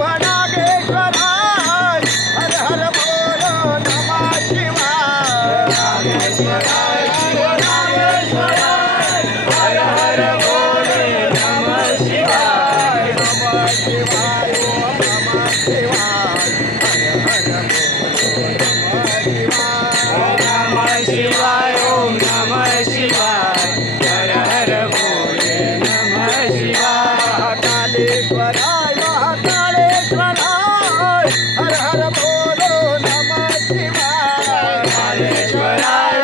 शिव नागेश्वराय हर हर बोलो नमः शिवाय नागेश्वराय शिव नागेश्वराय हर हर बोले नमः शिवाय नमः शिवाय ओम नमः शिवाय हर हर बोलो नमः शिवाय महाकालेश्वराय महाकालेश्वराय हर हर बोलो नमः शिवाय कालेश्वराय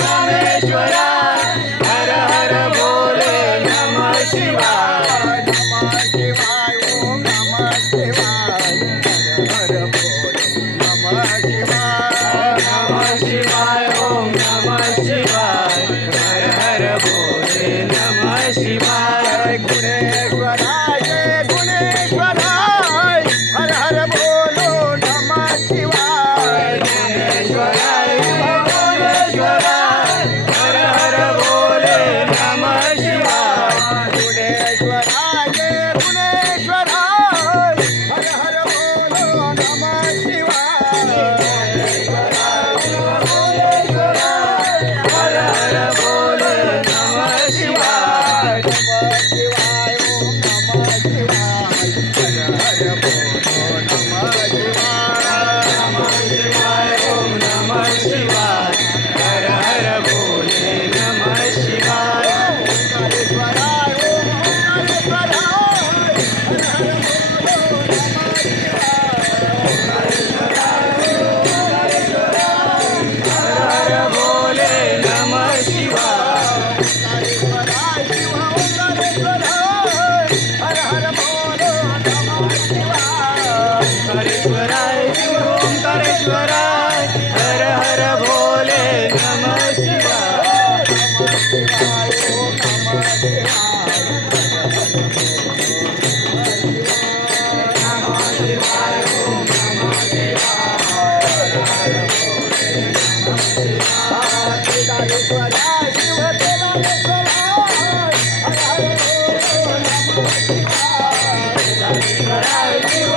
रामेश्वराय हर हर बोले नमः शिवाय नमः शिवाय ओम नमः शिवाय हर हर बोलो नमः शिवाय नमः शिवाय ओम नमः शिवाय हर हर बोले नमः शिवाय गुणेश्वराय जय गुणेश्वराय हर हर बोलो नमः शिवाय गुणेश्वराय गुणेश्वराय हर हर बोले नमः शिवाय गुणेश्वराय जय गुणेश्वराय हर हर बोलो नमः शिवाय हर हर बोले नमः शिवाय नमः शिवाय ओम नमः शिवाय हर हर बोलो नमः शिवाय नमः शिवाय ओम नमः शिवाय हर हर बोले नमः शिवाय ओंकारेश्वराय ओम ओंकारेश्वराय हर हर बोलो नमः शिवाय ओंकारेश्वराय शिव ओंकारेश्वराय हर हर बोलो नमः शिवाय ओंकारेश्वराय शिव ओंकारेश्वराय हर हर बोले नमः शिवाय नमः शिवाय ओम नमः शिवाय नमः शिवाय ओम नमः शिवाय केदारेश्वराय शिव केदारेश्वराय हर हर बोलो नमः शिवाय केदारेश्वराय शिव